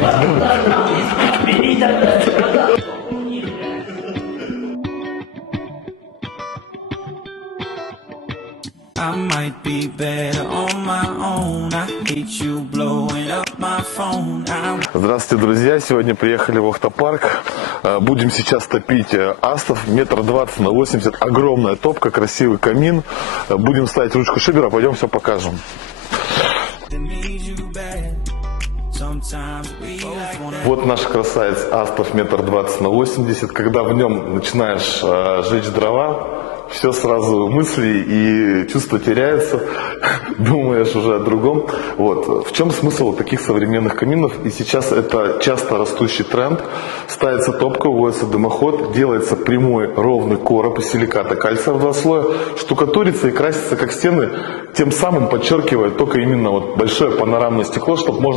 I might be better on my own. I hate you blowing up my phone. Здравствуйте, друзья! Сегодня приехали в Охта-парк. Будем сейчас топить астов 1,20 на 80 м. Огромная топка, красивый камин. Будем ставить ручку шибера, пойдем все покажем. Вот наш красавец астов 1,20 на 80 м. Когда в нем начинаешь жечь дрова, все сразу мысли и чувства теряются, думаешь уже о другом. Вот. В чем смысл таких современных каминов? И сейчас это часто растущий тренд. Ставится топка, уводится дымоход, делается прямой ровный короб из силиката кальция в 2 слоя, штукатурится и красится как стены, тем самым подчеркивая только именно вот большое панорамное стекло, чтобы можно